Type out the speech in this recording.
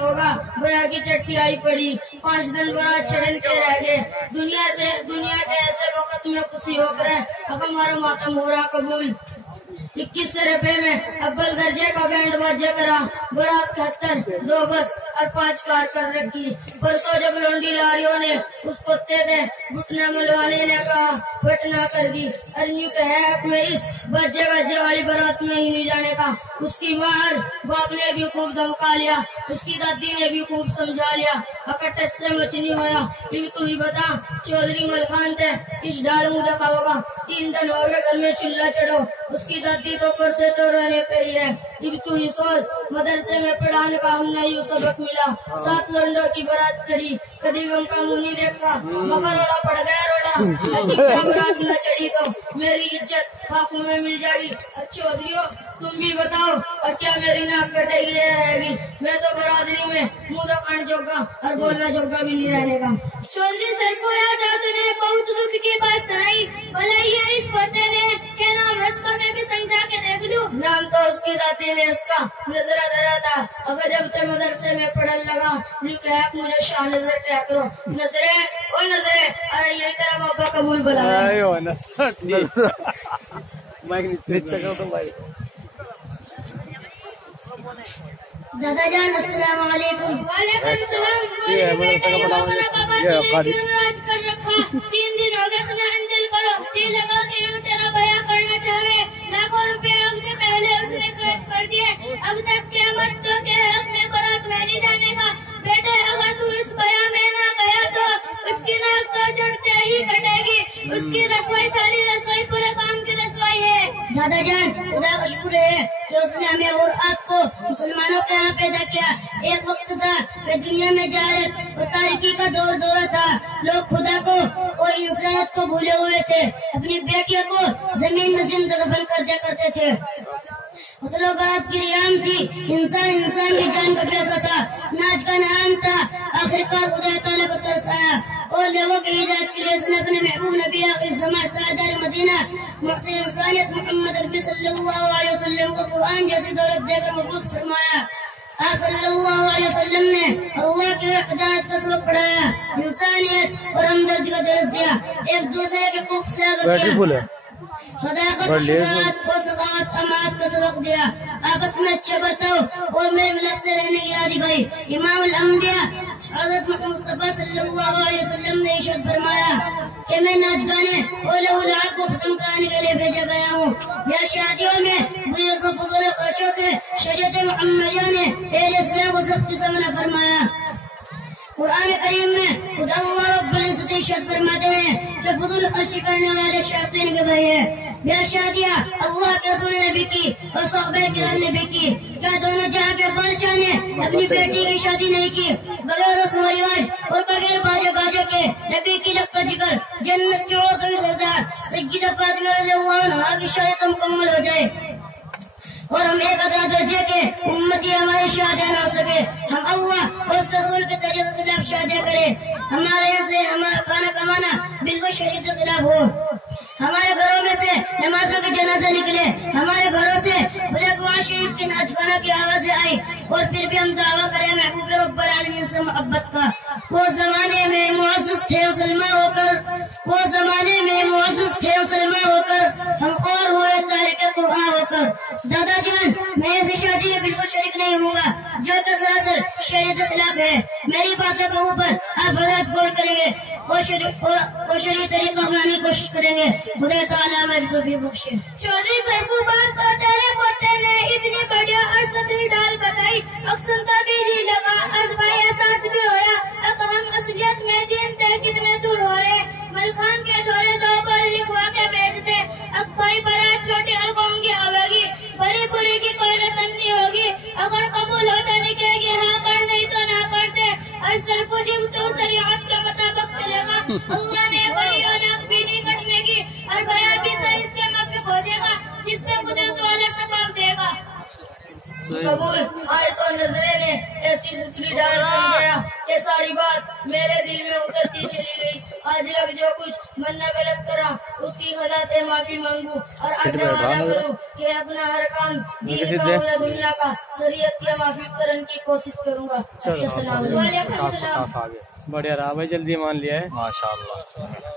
होगा बया की चट्टी आई पड़ी 5 दिन बरात चढ़ते रह गए दुनिया के ऐसे वक्त में खुशी होकर अब हमारा मातम हो रहा कबूल 21 रुपए में अव्वल दर्जे का बैंड बाजा करा बरात 71 2 बस और 5 कार कर रखी परसों जब लौंडी लारियों ने उस कुत्ते से घुटना मिलवाने ने कहा फटना कर दी अरन्यू के हक में इस बाजे गाजे वाली बारात में ही नहीं जाने का उसकी मार बाप ने भी खूब धमका लिया उसकी दादी ने भी खूब समझा लिया अकट से मचनी होया फिर तू ही बता चौधरी मलखान थे इस डाल मुँह देखा होगा 3 दिन हो गए घर में चूल्हा चढ़ो उसकी दादी तो पर से तो रहने पे ही है अब तू ही सोच मदरसे में पढ़ाने का हमने यूँ सबक मिला 7 लंडों की बारात चढ़ी कभी गम का मुंह नहीं देखा मगर रोड़ा पड़ गया रोड़ा बारात न चढ़ी तो मेरी इज्जत फाकू में मिल जाएगी चौधरीओ तुम भी बताओ और क्या मेरी नाक कटेगी रहेगी मैं तो बरादरी में मुँह दबाने जोगा और बोलना जोगा भी नहीं रहने का चौधरी सरफो याद तूने बहुत दुख की बात सुनाई भले ये इस पोते ने क्या नाम उसका मैं भी समझा के देख लूं नाम तो उसकी दादी ने उसका नजरा धरा था अगर जब तक मदरसे में पढ़ने लगा मुझे शाह नजर क्या करो नजरे ओ नजरे अरे यही तेरा बाबा कबूल बुला दादा जान अस्सलाम वालेकुम। वालेकुम सलाम। राज कर रखा 3 दिन हो गए सुना अंजल करो जी लगा के यूं तेरा बया करना चाहे लाखों रुपए हमसे पहले उसने खर्च कर दिए अब तक क़यामत तो के हक में बारात में नहीं जाने का बेटे अगर तू इस बया में ना गया तो उसकी नाक तो जड़ते ही कटेगी उसकी रसोई सारी रसोई पूरे काम की रसोई है। दादा जान खुदा का शुक्र है कि उसने हमें और आपको मुसलमानों के यहाँ पैदा किया। एक वक्त था कि दुनिया में जाहिलियत और तारीकी का दौरा था लोग खुदा को और इंसानियत को भूले हुए थे अपनी बेटियों को जमीन में जिंदा दफन कर दिया करते थे की रियाम थी इंसान की जान का पैसा था नाच का नाम था आखिरकार खुदा ताला को तरस आया और लोगों की हिदायत के लिए उसने अपने महबूब नबी आखिर समाज ताजदार मदीना मुहसिन इंसानियत मोहम्मद अरबी सल्लल्लाहु अलैहि वसल्लम को कुरान जैसी दौलत देकर मबूस फरमाया। आप सल्लल्लाहु अलैहि वसल्लम ने अल्लाह की वहदानियत का सबक पढ़ाया इंसानियत और हमदर्दी का दर्स दिया एक दूसरे के हुकूक से आगाह किया सदाकत और सगावत अमानत का सबक दिया आपस में अच्छे बर्ताव और मेल मिलाप से रहने की राह दिखाई। इमाम अल-अंबिया हज़रत मुस्तफा सल्लल्लाहु अलैहि वसल्लम ने इरशाद फरमाया कि मैं नाच गाने और लहू-लआब को खत्म कराने के लिए भेजा गया हूँ। या शादियों में बुरे फजूल खर्चों से शरीयत मुहम्मदिया ने अहले इस्लाम को सख्ती से मना फरमाया। कुरान करीम में खुदा अल्लाह रब्बुल इज्जत इरशाद फरमाते हैं कि फजूल खर्च करने वाले शैतान के भाई है। ब्याह शादियाँ अल्लाह के रसूल ने भी की और सहाबा किराम ने भी की। क्या दोनों जहां के बादशाह ने अपनी बेटी की शादी नहीं की बगैर रस्म रिवाज और बगैर बाजे गाजे के नबी की लफ्ज़ का जिक्र जन्नत की औरतों की सरदार सय्यदा फातिमा रज़ियल्लाहु अन्हा की शादी मुकम्मल हो जाए और हम एक अदा दर्जे के उम्मती हमारी शादियाँ ना हो सके हम अल्लाह और उसके रसूल के तरीके के खिलाफ शादियाँ करें हमारे यहाँ से हमारा खाना कमाना बिल्कुल शरीयत के खिलाफ हो हमारे घरों में से नमाजों के जनाजे निकले हमारे घरों से बुलंद शरीफ की नाचगाना की आवाज़ें आई और फिर भी हम दावा करें महबूब रब्बुल आलमीन से मोहब्बत का। वो जमाने में मुअज़्ज़ज़ थे मुसलमान होकर हम और हुए तारिक कुरान होकर। दादा जान मैं ऐसी शादी में बिल्कुल शरीक नहीं होऊंगा जो कि सरासर शरीयत के खिलाफ है। मेरी बातों के ऊपर आप हज़रात गौर करेंगे और शरीय तरीका अपनाने की कोशिश करेंगे। खुदा ताला हमें तौफीक बख्शे। चौधरी सरफू बात तो तेरे पोते ने इतनी बढ़िया और सतरी डाल बताई अक्सर भी जी लगा और भाई एहसास भी होया अब हम असलियत में दिन थे कितने दूर हो रहे मलखान के दौरे 2 बार लिखवा के भेजते अब भाई बारात छोटी और कौन की आवेगी बड़ी बुरी की कोई रस्म नहीं होगी अगर कबूल होता निकलेगी हाँ कर नहीं तो ना करते और सरफू जी तो शरीयत के मुताबिक चलेगा अल्लाह ने करी और नाक भी नहीं कटने की और बया भी सही के माफिक हो जाएगा जिसपे कुदरत वाला सबब देगा। कबूल आज तो नजरे ने ऐसी सुतली डाल समझाया कि सारी बात मेरे दिल में उतरती चली गई। आज लग जो कुछ मन ने गलत करा उसकी की खदा से माफी मांगू और आज वादा करूँ कि अपना हर काम दीन का और दुनिया का शरीयत के माफी करने की कोशिश करूँगा। वालेकुम सलाम। बढ़िया रहा भाई, जल्दी मान लिया है। माशाअल्लाह।